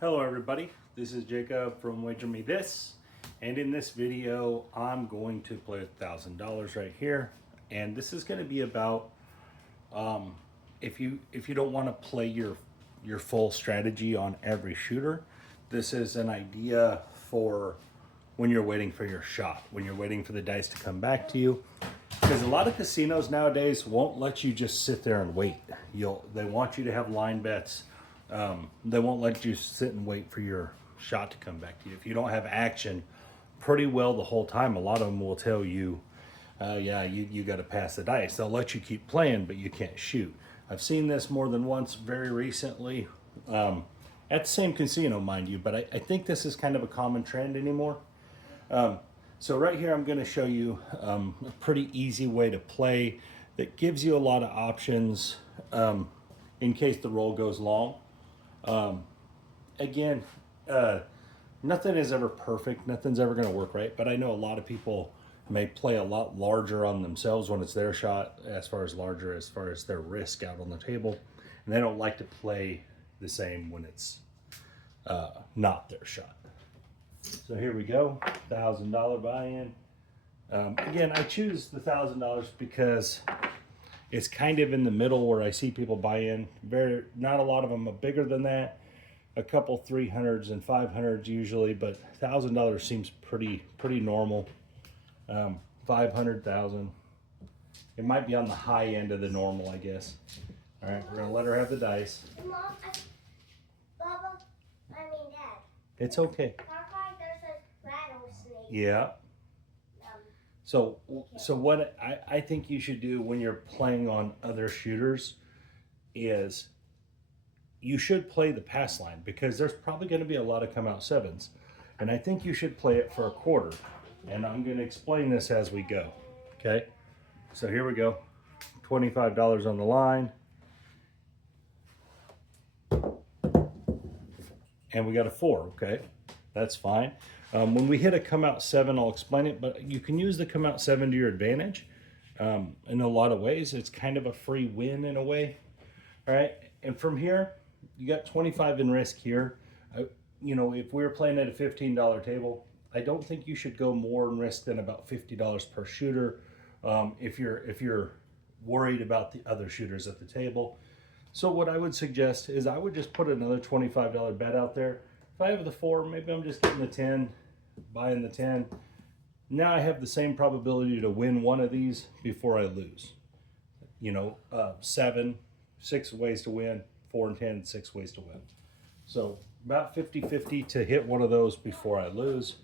Hello everybody, this is Jacob from Wager Me This, and in this video I'm going to play $1,000 right here, and this is going to be about if you don't want to play your full strategy on every shooter. This is an idea for when you're waiting for your shot, when you're waiting for the dice to come back to you, because a lot of casinos nowadays won't let you just sit there and wait. They want you to have line bets. They won't let you sit and wait for your shot to come back to you. If you don't have action pretty well the whole time, a lot of them will tell you, yeah, you got to pass the dice. They'll let you keep playing, but you can't shoot. I've seen this more than once very recently, at the same casino, mind you, but I think this is kind of a common trend anymore. So right here, I'm going to show you a pretty easy way to play that gives you a lot of options in case the roll goes long. Again, nothing is ever perfect. Nothing's ever going to work right. But I know a lot of people may play a lot larger on themselves when it's their shot, as far as their risk out on the table. And they don't like to play the same when it's not their shot. So here we go, $1,000 buy-in. Again, I choose the $1,000 because it's kind of in the middle where I see people buy in. Not a lot of them are bigger than that. A couple 300s and 500s usually, but $1,000 seems pretty normal. 500,000. It might be on the high end of the normal, I guess. All right, we're gonna let her have the dice. Mom, Baba, Dad. It's okay. There's a rattlesnake. Yeah. So what I think you should do when you're playing on other shooters is you should play the pass line, because there's probably going to be a lot of come out sevens. And I think you should play it for a quarter. And I'm going to explain this as we go. Okay? So here we go. $25 on the line. And we got a 4, okay? That's fine. When we hit a come out 7, I'll explain it, but you can use the come out 7 to your advantage in a lot of ways. It's kind of a free win in a way. All right, and from here, you got 25 in risk here. You know, if we were playing at a $15 table, I don't think you should go more in risk than about $50 per shooter if you're worried about the other shooters at the table. So what I would suggest is I would just put another $25 bet out there. If I have the 4, maybe I'm just getting the 10, buying the 10. Now I have the same probability to win one of these before I lose. You know, 6 ways to win, 4 and 10, 6 ways to win. So about 50-50 to hit one of those before I lose.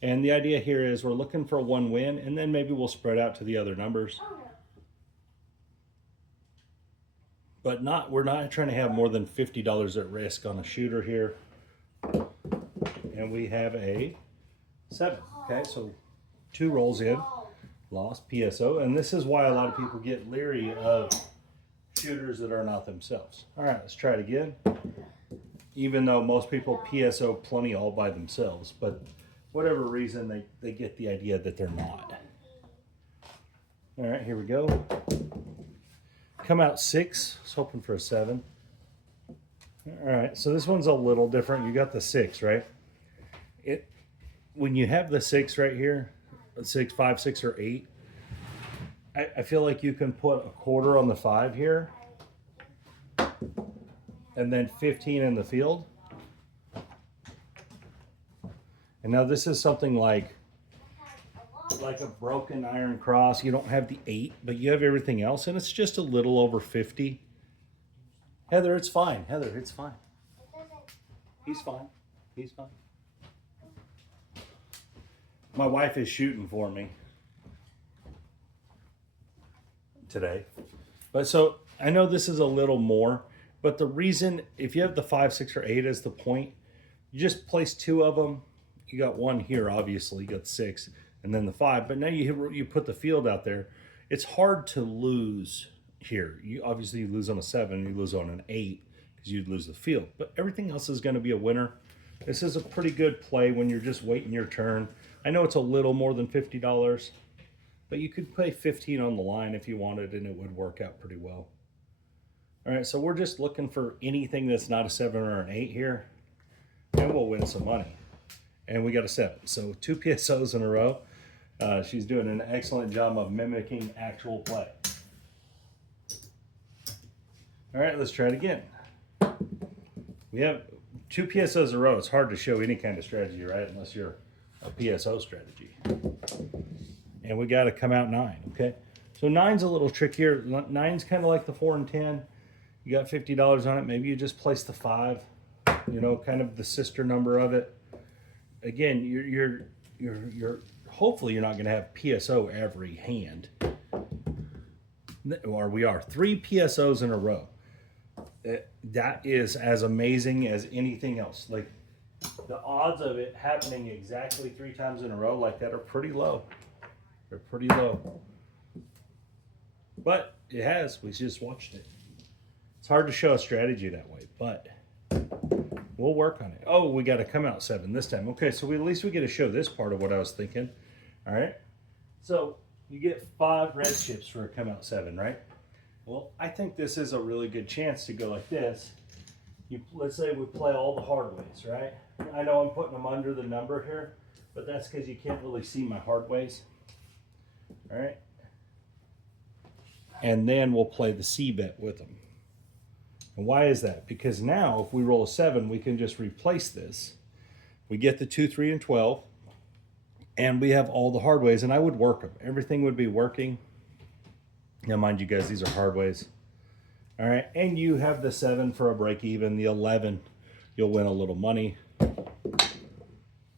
And the idea here is we're looking for one win, and then maybe we'll spread out to the other numbers. But we're not trying to have more than $50 at risk on a shooter here. And we have a 7. Okay, so 2 rolls in, lost PSO, and this is why a lot of people get leery of shooters that are not themselves. All right, let's try it again. Even though most people PSO plenty all by themselves, but whatever reason they get the idea that they're not. All right, here we go. Come out 6. I was hoping for a 7. All right, so this one's a little different. You got the 6, right? When you have the 6 right here, 6, 5, 6, or 8, I feel like you can put a quarter on the 5 here, and then 15 in the field. And now this is something like a broken iron cross. You don't have the 8, but you have everything else, and it's just a little over 50. Heather, it's fine. Heather, it's fine. He's fine. He's fine. My wife is shooting for me today. But so I know this is a little more, but the reason, if you have the 5, 6, or 8 as the point, you just place 2 of them. You got 1 here, obviously. You got 6, and then the 5. But now you put the field out there. It's hard to lose here. You obviously lose on a 7, you lose on an 8 because you'd lose the field. But everything else is going to be a winner. This is a pretty good play when you're just waiting your turn. I know it's a little more than $50, but you could play 15 on the line if you wanted, and it would work out pretty well. All right, so we're just looking for anything that's not a 7 or an 8 here. and we'll win some money. And we got a 7. So 2 PSOs in a row. She's doing an excellent job of mimicking actual play. All right, let's try it again. We have 2 PSOs in a row. It's hard to show any kind of strategy, right? Unless you're a PSO strategy. And we got to come out 9, okay? So 9's a little trickier. 9's kind of like the 4 and 10. You got $50 on it. Maybe you just place the 5, you know, kind of the sister number of it. Again, you're hopefully you're not going to have PSO every hand. Or we are 3 PSOs in a row. That is as amazing as anything else. Like, the odds of it happening exactly 3 times in a row like that are pretty low. They're pretty low. But it has. We just watched it. It's hard to show a strategy that way, but we'll work on it. Oh, we got to come out 7 this time. Okay, so at least we get to show this part of what I was thinking. All right. So you get 5 red chips for a come out 7, right? Well, I think this is a really good chance to go like this. Let's say we play all the hard ways, right? I know I'm putting them under the number here, but that's because you can't really see my hard ways. All right. And then we'll play the C bet with them. And why is that? Because now if we roll a 7, we can just replace this. We get the 2, 3, and 12. And we have all the hard ways, and I would work them. Everything would be working. Now, mind you guys, these are hard ways. All right, and you have the 7 for a break even. The 11, you'll win a little money.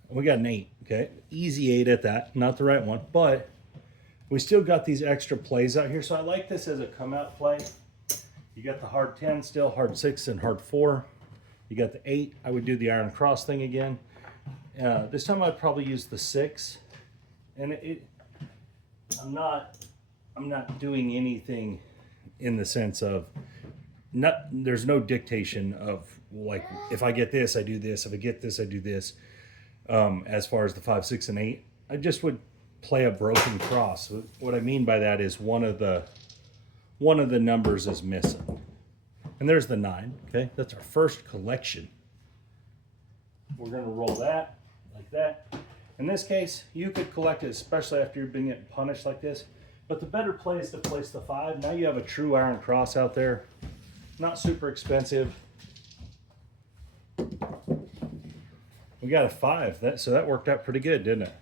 We got an 8, okay? Easy 8 at that, not the right one, but we still got these extra plays out here. So I like this as a come out play. You got the hard 10 still, hard 6 and hard 4. You got the 8. I would do the iron cross thing again. This time I'd probably use the 6. And I'm not doing anything in the sense of there's no dictation of like, if I get this, I do this. If I get this, I do this. As far as the 5, 6, and 8, I just would play a broken cross. What I mean by that is one of the numbers is missing. And there's the 9, okay? That's our first collection. We're gonna roll that like that. In this case, you could collect it, especially after you've been getting punished like this. But the better play is to place the 5. Now you have a true iron cross out there. Not super expensive. We got a 5, so that worked out pretty good, didn't it?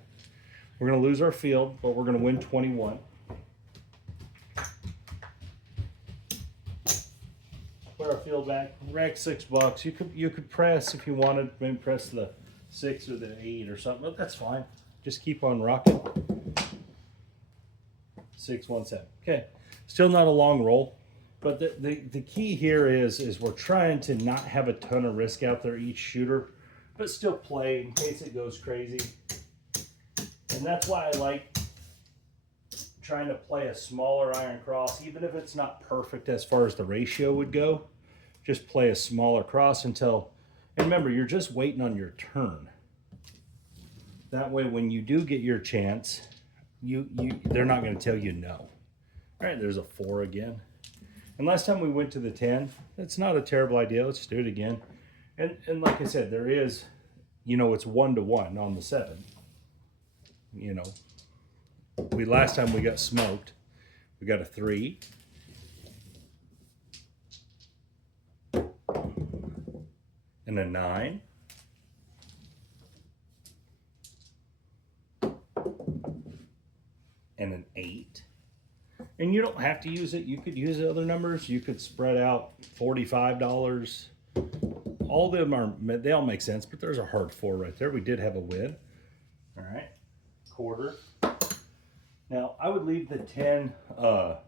We're gonna lose our field, but we're gonna win 21. Put our field back, rack $6. You could press if you wanted, maybe press the 6 or the 8 or something, but that's fine. Just keep on rocking. 6, 1, 7. Okay, still not a long roll, but the key here is we're trying to not have a ton of risk out there each shooter, but still play in case it goes crazy. And that's why I like trying to play a smaller iron cross, even if it's not perfect as far as the ratio would go. Just play a smaller cross until, and remember, you're just waiting on your turn. That way, when you do get your chance, they're not going to tell you no. All right, there's a 4 again. And last time we went to the 10. That's not a terrible idea. Let's do it again. And like I said, there is, it's 1-to-1 on the 7. Last time we got smoked. We got a 3. And a 9. And an 8. And you don't have to use it. You could use other numbers. You could spread out $45. All of them they all make sense, but there's a hard 4 right there. We did have a win. All right, quarter. Now I would leave the 10 off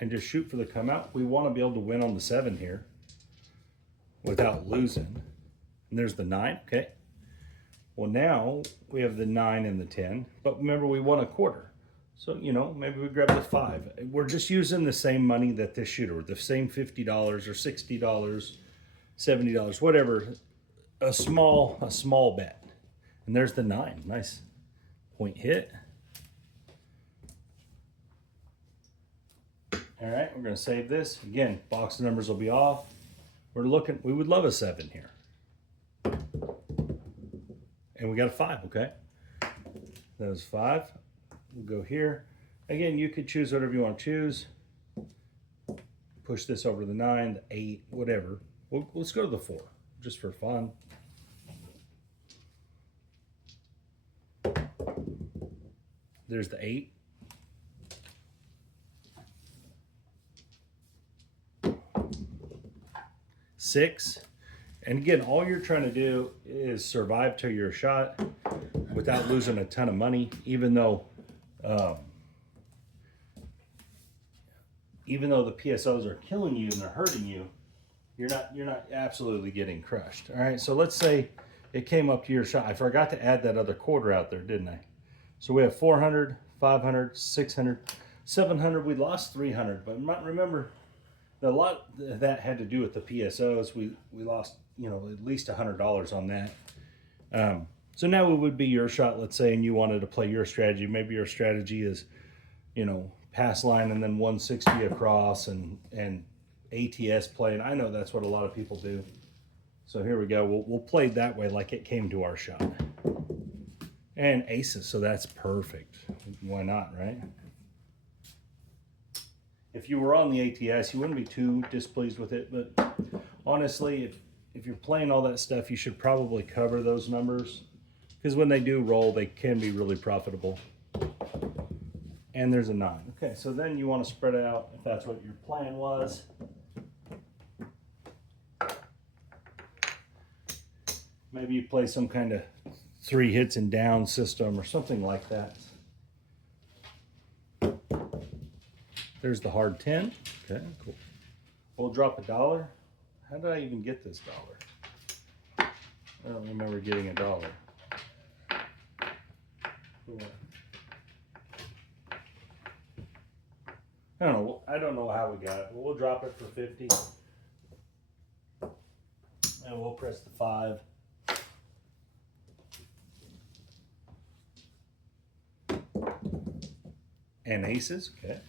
and just shoot for the come out. We want to be able to win on the 7 here without losing. And there's the 9. Okay. Well, now we have the 9 and the 10, but remember we won a quarter. So, maybe we grab the 5. We're just using the same money that this shooter, the same $50 or $60, $70, whatever, a small bet. And there's the 9. Nice point hit. All right, we're going to save this. Again, box numbers will be off. We would love a 7 here. And we got a 5, okay? That was 5. We'll go here. Again, you could choose whatever you want to choose. Push this over to the 9, the 8, whatever. Let's go to the 4, just for fun. There's the 8. Six. And again, all you're trying to do is survive to your shot without losing a ton of money, even though the PSOs are killing you and they're hurting you, you're not absolutely getting crushed. All right, so let's say it came up to your shot. I forgot to add that other quarter out there, didn't I? So we have 400, 500, 600, 700. We lost 300, but remember, a lot of that had to do with the PSOs. We lost, at least $100 on that. So now it would be your shot, let's say, and you wanted to play your strategy. Maybe your strategy is, pass line and then 160 across and ATS play. And I know that's what a lot of people do. So here we go. We'll play that way like it came to our shot. And aces, so that's perfect. Why not, right? If you were on the ATS, you wouldn't be too displeased with it, but honestly, if you're playing all that stuff, you should probably cover those numbers, because when they do roll, they can be really profitable. And there's a 9. Okay, so then you want to spread out if that's what your plan was. Maybe you play some kind of 3 hits and down system or something like that. There's the hard 10. Okay, cool. We'll drop $1. How did I even get this $1? I don't remember getting $1. Cool. I don't know how we got it, but we'll drop it for 50. And we'll press the 5. And aces, okay.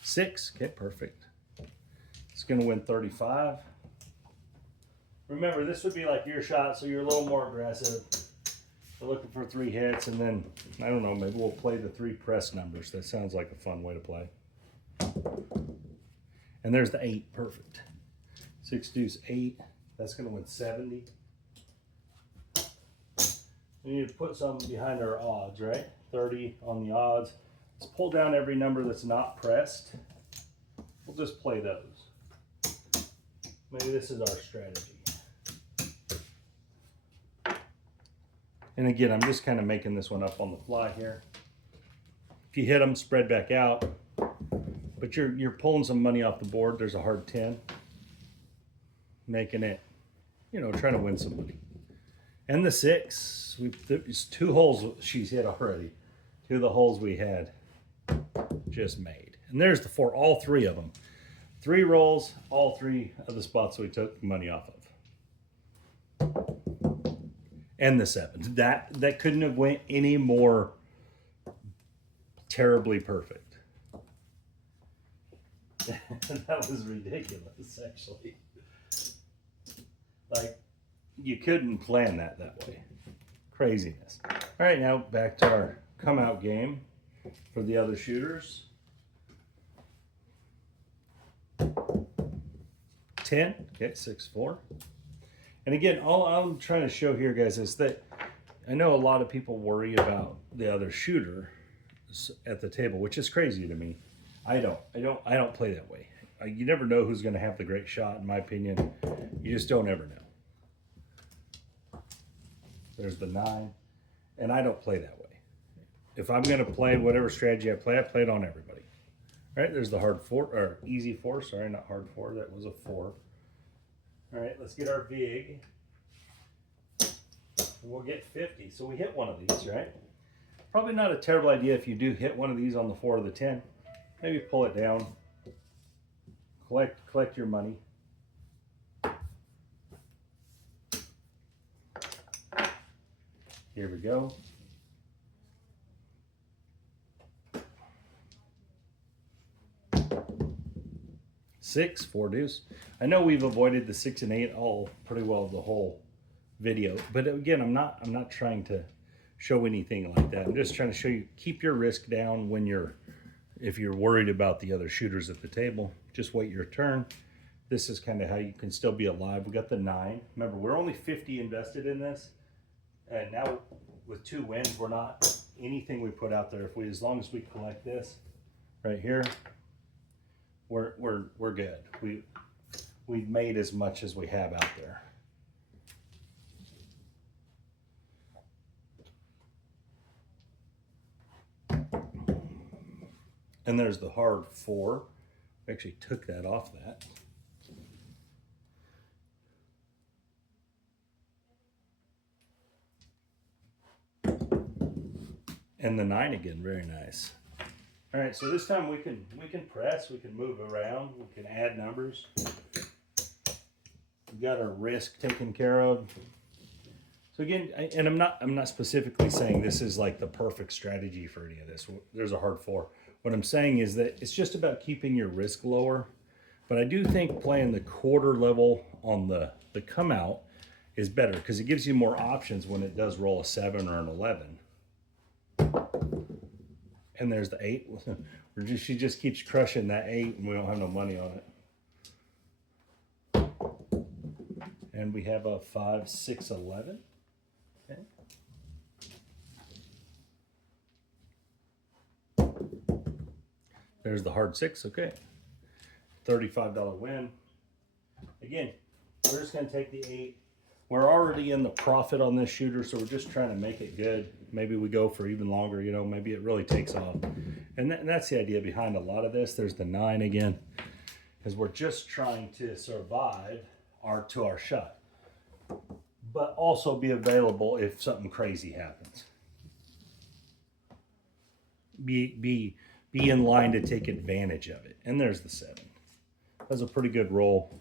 6, okay, perfect. It's gonna win 35. Remember, this would be like your shot, so you're a little more aggressive. We're looking for 3 hits, and then, I don't know, maybe we'll play the 3 press numbers. That sounds like a fun way to play. And there's the 8, perfect. 6 deuce 8, that's gonna win 70. We need to put something behind our odds, right? 30 on the odds. Let's pull down every number that's not pressed. We'll just play those. Maybe this is our strategy. And again, I'm just kind of making this one up on the fly here. If you hit them, spread back out. But you're pulling some money off the board. There's a hard 10. Making it, trying to win some money. And the 6, there's 2 holes she's hit already. 2 of the holes we had just made. And there's the 4, all 3 of them. 3 rolls, all 3 of the spots we took money off of. And the 7. That couldn't have went any more terribly perfect. That was ridiculous, actually. Like, you couldn't plan that way. Craziness. All right, now back to our come out game for the other shooters. 10, okay, 6-4. And again, all I'm trying to show here, guys, is that I know a lot of people worry about the other shooter at the table, which is crazy to me. I don't play that way. You never know who's going to have the great shot, in my opinion. You just don't ever know. There's the 9, and I don't play that way. If I'm going to play whatever strategy I play it on everybody. All right, there's the hard 4, or easy 4. Sorry, not hard 4. That was a 4. All right, let's get our VIG. And we'll get 50. So we hit one of these, right? Probably not a terrible idea if you do hit one of these on the 4 or the 10. Maybe pull it down. Collect your money. Here we go. 6, 4 deuce. I know we've avoided the 6 and 8 all pretty well the whole video, but again, I'm not trying to show anything like that. I'm just trying to show you, keep your risk down when if you're worried about the other shooters at the table. Just wait your turn. This is kind of how you can still be alive. We got the 9. Remember, we're only 50 invested in this, and now with 2 wins, we're not anything we put out there. As long as we collect this right here, we're good. We've made as much as we have out there. And there's the hard 4. We actually took that off that. And the 9 again, very nice. All right, so this time we can press, we can move around, we can add numbers. We've got our risk taken care of. So again, and I'm not specifically saying this is like the perfect strategy for any of this. There's a hard 4. What I'm saying is that it's just about keeping your risk lower. But I do think playing the quarter level on the come out is better because it gives you more options when it does roll a 7 or an 11. And there's the 8. She just keeps crushing that 8 and we don't have no money on it. And we have a 5, 6, 11. Okay. There's the hard 6, okay. $35 win. Again, we're just gonna take the 8. We're already in the profit on this shooter, so we're just trying to make it good. Maybe we go for even longer, you know, maybe it really takes off. And that's the idea behind a lot of this. There's the 9 again, because we're just trying to survive to our shot, but also be available if something crazy happens. Be in line to take advantage of it. And there's the 7. That was a pretty good roll.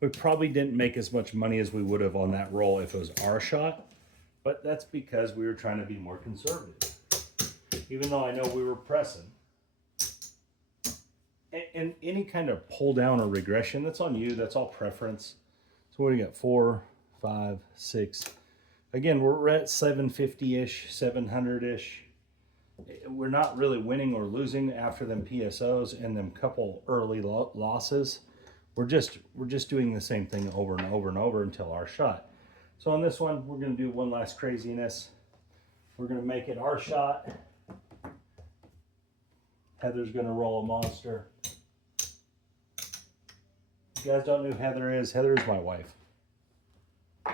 We probably didn't make as much money as we would have on that roll if it was our shot, but that's because we were trying to be more conservative. Even though I know we were pressing. And any kind of pull down or regression, that's on you. That's all preference. So what do you got? 4, 5, 6. Again, we're at 750-ish, 700-ish. We're not really winning or losing after them PSOs and them couple early losses. We're just doing the same thing over and over and over until our shot. So on this one, we're going to do one last craziness. We're going to make it our shot. Heather's going to roll a monster. If you guys don't know who Heather is my wife. I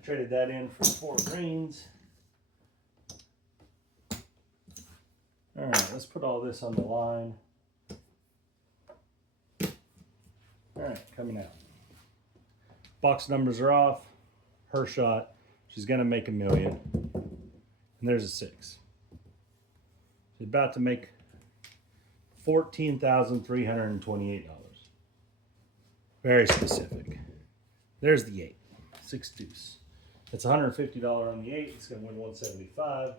traded that in for 4 greens. All right, let's put all this on the line. All right, coming out. Box numbers are off. Her shot. She's going to make $1 million. And there's a 6. She's about to make $14,328. Very specific. There's the 8. 6 deuce. That's $150 on the 8. It's going to win $175.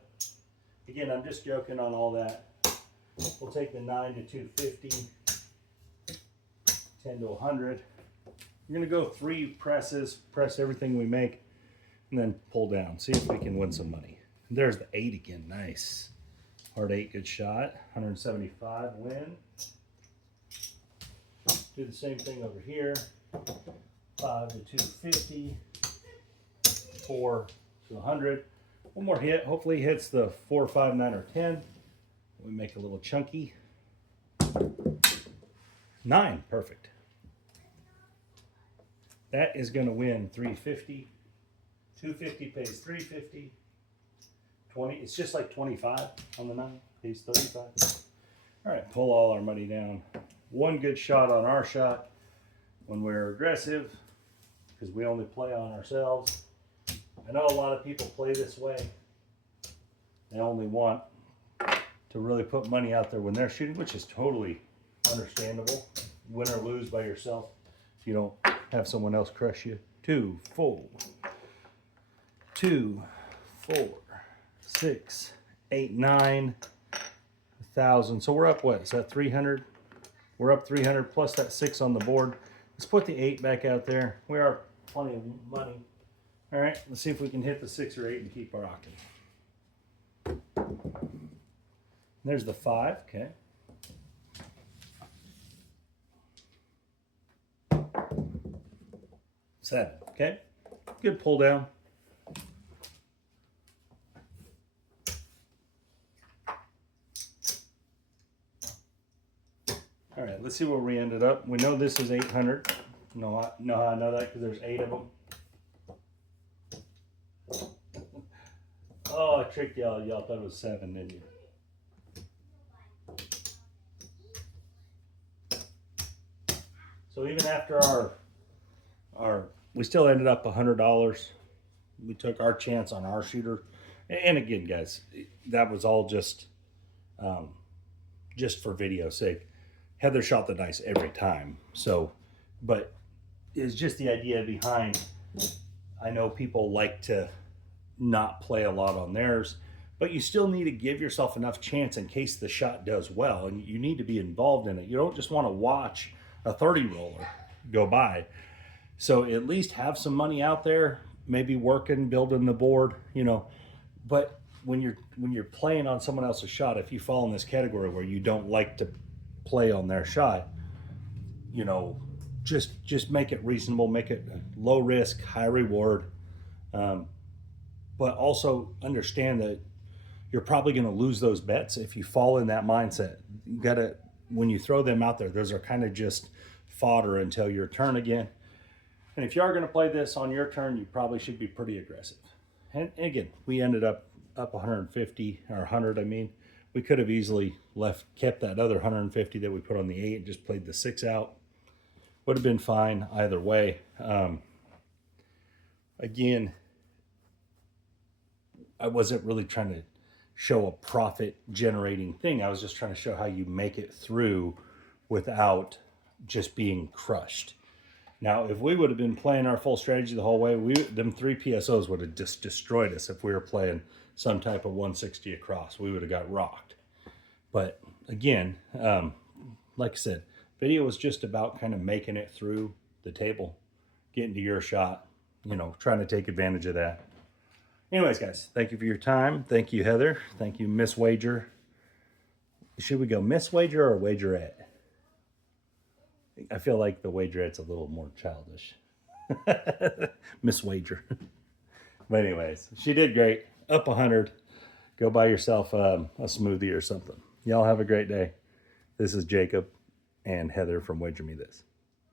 Again, I'm just joking on all that. We'll take the 9 to 250, 10 to 100. We're going to go 3 presses, press everything we make, and then pull down. See if we can win some money. And there's the 8 again. Nice. Hard 8, good shot. 175 win. Do the same thing over here. 5 to 250, 4 to 100. One more hit. Hopefully he hits the 4, 5, 9, or 10. We make a little chunky. 9, perfect. That is going to win $350. 250 pays $350. 20. It's just like 25 on the 9. Pays 35. All right, pull all our money down. One good shot on our shot when we're aggressive, because we only play on ourselves. I know a lot of people play this way. They only want to really put money out there when they're shooting, which is totally understandable. Win or lose by yourself if you don't have someone else crush you. 2, 4, 2, 4, 6, 8, 9, 1,000. So we're up, what, is that 300? We're up 300 plus that 6 on the board. Let's put the 8 back out there. We are plenty of money. All right, let's see if we can hit the 6 or 8 and keep rocking. There's the 5, okay. Seven, okay. Good pull down. All right, let's see where we ended up. We know this is 800. No, I know that because there's 8 of them. Oh, I tricked y'all. Y'all thought it was 7, didn't you? So even after our we still ended up $100. We took our chance on our shooter. And again, guys, that was all just for video sake. Heather shot the dice every time. So, but it's just the idea behind, I know people like to not play a lot on theirs, but you still need to give yourself enough chance in case the shot does well, and you need to be involved in it. You don't just want to watch a 30 roller go by. So at least have some money out there, maybe working, building the board, you know. But when you're playing on someone else's shot, if you fall in this category where you don't like to play on their shot, you know, just make it reasonable, make it low risk, high reward. But also understand that you're probably going to lose those bets if you fall in that mindset. You gotta, when you throw them out there, those are kind of just fodder until your turn again. And if you are going to play this on your turn, you probably should be pretty aggressive. And again, we ended up 150 or 100. I mean, we could have easily kept that other 150 that we put on the 8 and just played the 6 out. Would have been fine either way. Again, I wasn't really trying to show a profit generating thing. I was just trying to show how you make it through without just being crushed. Now, if we would have been playing our full strategy the whole way, them 3 PSOs would have just destroyed us if we were playing some type of 160 across. We would have got rocked. But again, like I said, video was just about kind of making it through the table, getting to your shot, you know, trying to take advantage of that. Anyways, guys, thank you for your time. Thank you, Heather. Thank you, Miss Wager. Should we go Miss Wager or Wagerette? I feel like the Wagerette's a little more childish. Miss Wager. But anyways, she did great. Up 100. Go buy yourself a smoothie or something. Y'all have a great day. This is Jacob and Heather from Wager Me This.